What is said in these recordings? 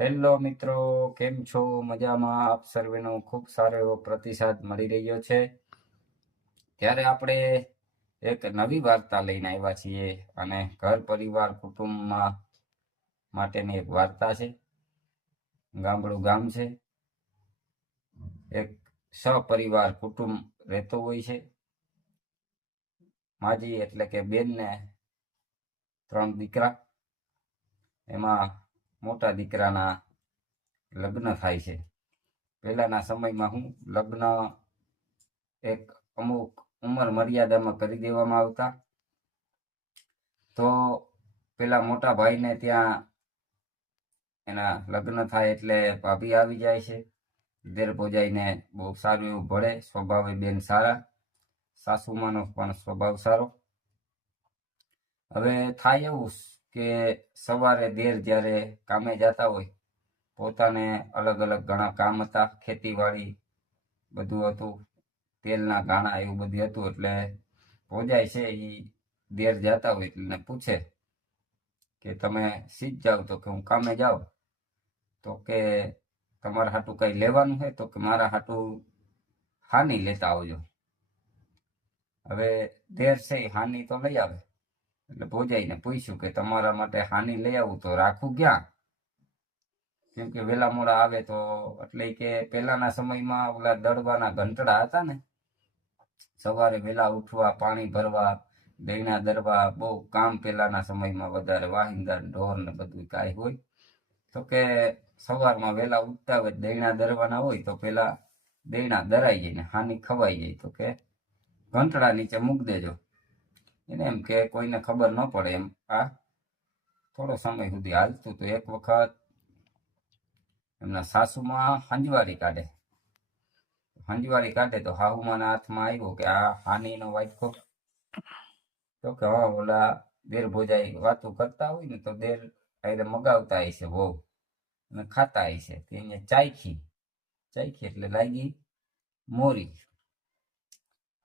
Hello મિત્રો, કેમ છો? મજામાં? આપ સર્વેનો ખૂબ સારો એવો પ્રતિસાદ મળી રહ્યો છે. ત્યારે આપણે એક નવી વાર્તા લઈને આવ્યા છીએ અને ઘર પરિવાર કુટુંબમાં માટેની એક વાર્તા છે. ગામડું ગામ છે. એક સહપરિવાર કુટુંબ રહેતો હોય છે. માજી એટલે કે બેનને 3 દીકરા, એમાં મોટા દીકરાના લગ્ન થાય છે. પહેલાના સમયમાં લગ્ન એક અમુક ઉંમર મર્યાદામાં કરી દેવામાં આવતા. તો પેલા મોટા ભાઈને ત્યાં એના લગ્ન થાય એટલે ભાભી આવી જાય છે. દેર ભોજાઈને બહુ સારું એવું ભળે, સ્વભાવે બેન સારા, સાસુમાનો પણ સ્વભાવ સારો. હવે થાય એવું કે સવારે દેર જ્યારે કામે જતા હોય, પોતાને અલગ અલગ ઘણા કામ હતા, ખેતીવાડી બધું હતું, તેલના ગાણા એવું બધું હતું. એટલે ભોજાય છે એ દેર જતા હોય એટલે પૂછે કે તમે સીધ જાઓ? તો કે હું કામે જાઉં. તો કે તમારા હાટું કઈ લેવાનું છે? તો કે મારા હાટું હાની લેતા આવજો. હવે દેર છે હાની તો લઈ આવે. એટલે ભોજાઈને પૂછ્યું કે તમારા માટે હાની લઈ આવું તો રાખું ક્યાં? કેમ કે વેલા મોડા આવે તો, એટલે કે પેલાના સમયમાં ઓલા દડવાના ઘંટડા હતા ને, સવારે વેલા ઉઠવા, પાણી ભરવા, દૈણા દરવા, બહુ કામ પેલાના સમયમાં વધારે, વાહિંદા ઢોર ને બધું કાંઈ હોય. તો કે સવારમાં વેલા ઉઠતા હોય, દૈણા દરવાના હોય તો પેલા દૈણા દરાઈ જાય ને હાની ખવાઈ જાય. તો કે ઘંટડા નીચે મૂક દેજો. એને એમ કે કોઈને ખબર ન પડે એમ. આ થોડો સમય સુધી હાલતું. તો એક વખત એમના સાસુમાં હંજવારી કાઢે તો હાહુમાના હાથમાં આવ્યો કે આ હાનીનો વાટકો. તો કે હા, ઓલા દેર ભોજાઈ વાતું કરતા હોય ને તો દેર આઈને મગાવતા હશે બહુ અને ખાતા હશે. એને ચાખી એટલે લાગી મોરી.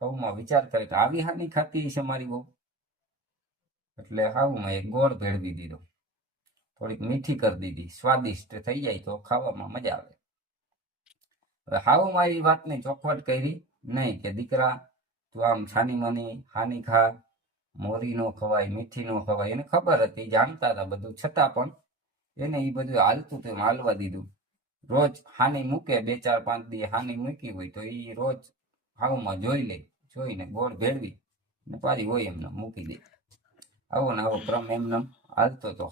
હાઉમાં વિચાર કરે કે આવી હાની ખાતી હશે મારી બહુ. એટલે હાઉમાં એક ગોળ ભેળવી દીધો, થોડીક મીઠી કરી દીધી, સ્વાદિષ્ટ થઈ જાય તો ખાવામાં મજા આવે. હવે હાઉમાં એ વાતની ચોખવટ કરી નહીં કે દીકરા તું આમ છાની માની હાની ખા, મોરી નો ખવાય, મીઠી નો ખવાય. એને ખબર હતી, જાણતા હતા બધું, છતાં પણ એને એ બધું હાલતું તો હાલવા દીધું. રોજ હાની મૂકે, 2-4-5 દી હાની મૂકી હોય તો એ રોજ હાવમાં જોઈ લે, જોઈને ગોળ ભેળવી ને પાછી હોય એમને મૂકી દે. આવો ને આવો ક્રમ એમને હાલતો તો.